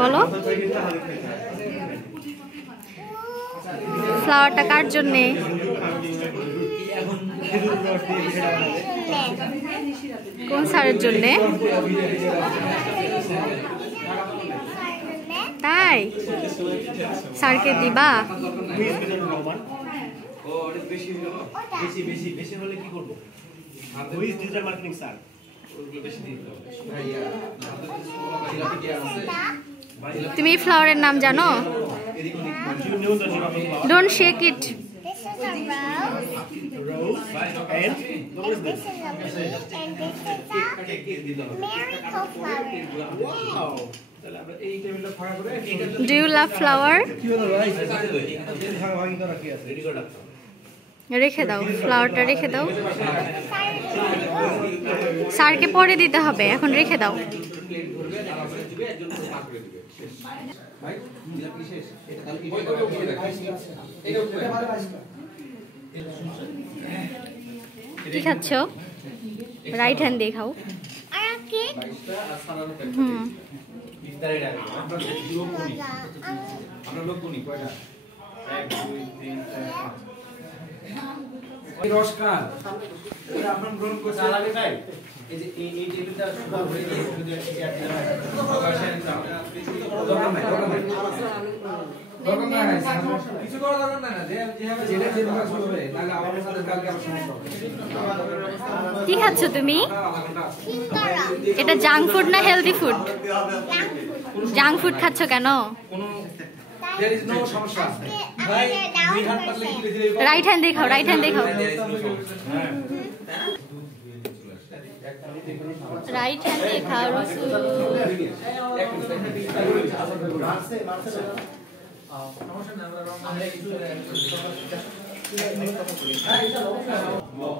বলো ফ্লাওয়ারটা কার জন্যে? কোন স্যারের জন্যে? তাই স্যারকে দিবা? তুমি ফ্লাওয়ারের নাম জানো? Don't shake it. Do you love flower? রেখে দাও, ফ্লাওয়ারটা রেখে দাও। স্যারকে পরে দিতে হবে, এখন রেখে দাও। কি খাচ্ছ? রাইট হ্যান্ড দিয়ে খাও। কি খাচ্ছ তুমি? এটা জাঙ্ক ফুড না হেলদি ফুড? জাঙ্ক ফুড খাচ্ছ কেন? রাইট হ্যান্ড দেখাও, রাইট হ্যান্ড দেখাও। রাইট হ্যান্ড দেখাও রসুল।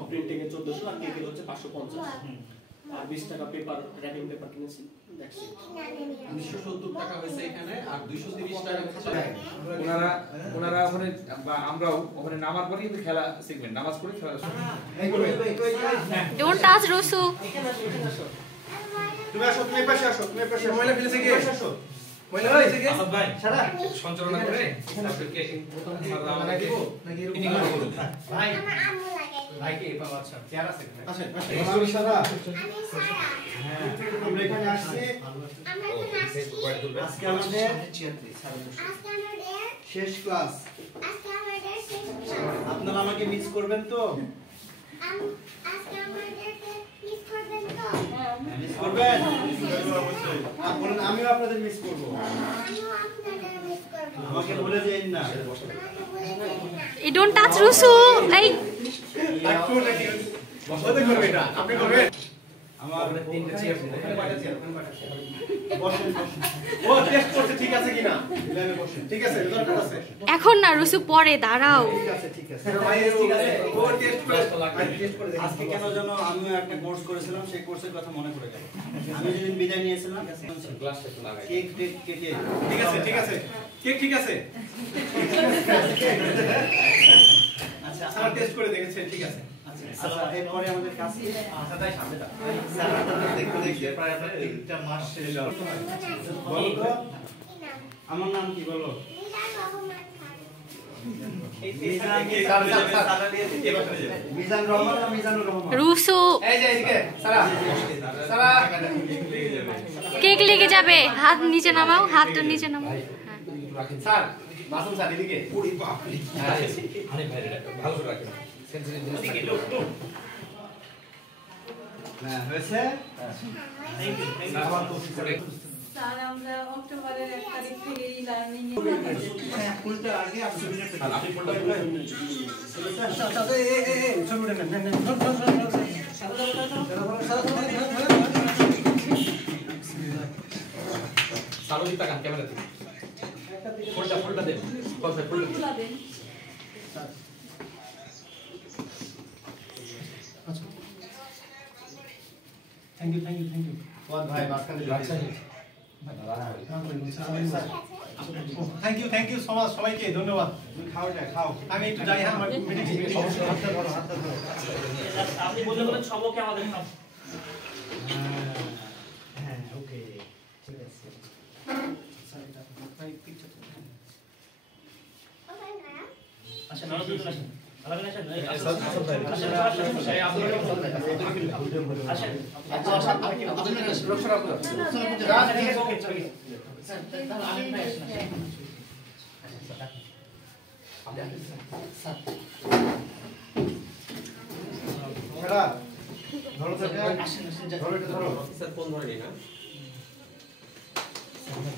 প্রিন্টিং এ 1400 আর কেকের হচ্ছে 550 আর 20 টাকা পেপার র‍্যাপিং পেপার কিনেছি দেখছি 270 টাকা হয়েছে এখানে আর 230 টাকা হচ্ছে ওনারা ওখানে বা আমরাও ওখানে নামার পরে কিন্তু খেলা সেগমেন্ট নামাজ পড়ে খেলা ডোন্ট টাচ রসু। তুমি আসো, তুমি পাশে আসো, তুমি পাশে ময়লা ফেলেছে কি? আসো ময়লা ফেলেছে কি? আসাদ ভাই সারা সঞ্চালনা করে আপনাদেরকে প্রথম আমরা দিব নাকি এরকম করব ভাই? আমার আম্মু লাগে ভাই কে বাবা। আচ্ছা চেয়ার আছে এখানে আসেন আসেন সারা। হ্যাঁ আমরা এখানে আসছি, আমরা এখানে আসছি আজকে আমাদের শেষ ক্লাস। আজকে আমাদের শেষ ক্লাস। আপনারা আমাকে মিস করবেন তো? আজকে আমাদেরকে মিস করবেন তো? মিস করবেন অবশ্যই। আমিও আপনাদের মিস করব। আমিও আপনাদের মিস করব। আমাকে ভুলে যাবেন না। এই ডোন্ট টাচ রসু। এই একটু নাকি বসতে করবে এটা আপনি করবেন। আমার তিনটা চেয়ার আছে, ওখানে পাটা চেয়ার, ওখানে পাটা চেয়ার। বসেন বসেন। ও টেস্ট করতে ঠিক আছে কিনা? ল্যাবে বসেন। ঠিক আছে, দরকার আছে। এখন না রসু, পরে দাঁড়াও। ঠিক আছে ঠিক আছে। ভাই ঠিক আছে। ও টেস্ট করে তো লাগবে। টেস্ট করে দেখি। আজকে কেন জানো আমিও একটা কোর্স করেছিলাম, সেই কোর্সের কথা মনে পড়ে গেল। আমি যেদিন বিদায় নিয়েছিলাম গ্লাসটা একটু লাগাই। কেক কেক ঠিক আছে ঠিক আছে। কেক ঠিক আছে। আচ্ছা স্যার টেস্ট করে দেখেছেন ঠিক আছে। আচ্ছা এরপরে আমাদের কাছে আচ্ছা তাই সামনে দাও স্যার আপনাদের দেখতে দেখতে প্রায় 3টা মাস শেষ হলো। বলো তো আমার নাম কি বলো? মিজান রহমান না মিজানুর রহমান? রুসু এই যে এদিকে সারা সারা কেক লেগে যাবে। হাত নিচে নামাও, হাতটা নিচে নামাও। স্যার মাসুম স্যার এদিকে। ওরে বাপ রে আরে ভাই এটা ভালো করে রাখেন। হয়েছে স্যার আমরা অক্টোবরের 1 তারিখ থেকে এই লার্নিং এ ফুলটা আগে আপনি ফুলটা সালো দিতা কান ক্যামেরা থেকে ফুলটা দেন ফুলটা দেন। থ্যাংক ইউ ওয়ান ভাই মাঝখানে আচ্ছা থ্যাংক ইউ সবাইকে ধন্যবাদ। খাও যায় খাও আমি একটু যাই। হ্যাঁ আমার মিটিং হাতটা ধরো আপনি বলতে বলেন সবকে আমাদের খাও। হ্যাঁ ওকে ঠিক আছে আচ্ছা নাও দুজন আসেন আলাদা আসেন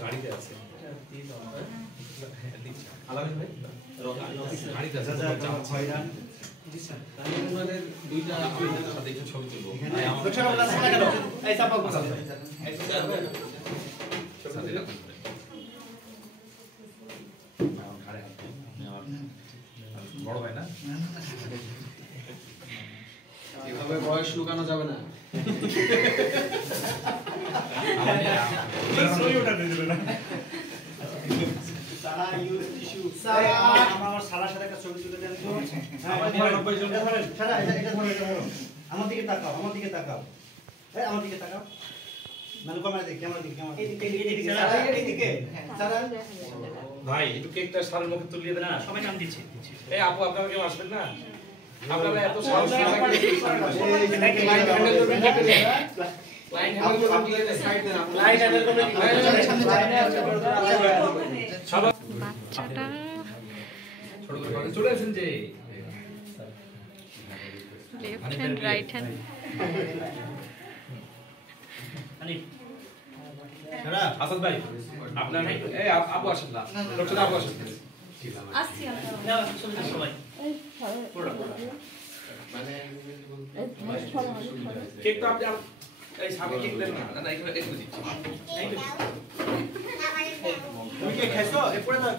গাড়িতে আছে আলামিন ভাই গাড়িতে আছে আমাদের দুইটা সাথে একটু ছবি তুলবো বড় ভাই না এভাবে বয়স লুকানো যাবে না আমার সালার সাথে একটা ছবি তুলে দেন তো আমার দিকে তাকাও আমার দিকে তাকাও আমার দিকে তাকাও মানে ক্যামেরা দিকে ক্যামেরা দিকে ক্যামেরা এইদিকে ভাই একটু কেকটা সারের মুখে তুলিয়ে দেন না সবাই নাম দিচ্ছি এই আপু আপনারা কেউ আসবেন না আপনারা এত সাহস না লাইন হ্যান্ডেল করবেন কি সাইড দেন লাইন হ্যান্ডেল করবেন বাচ্চাটা ছোট করে চলে আসেন যে left hand right hand Asad ভাই আপনার এই আপু আসেন না ডক্টর আপু আসেন আসছি আমরা না সবাই মানে কেক তো আপনি এই সামনে কেক দেন না না এখানে একটু দিচ্ছি তুমি কি খেছো এ পড়ে যাও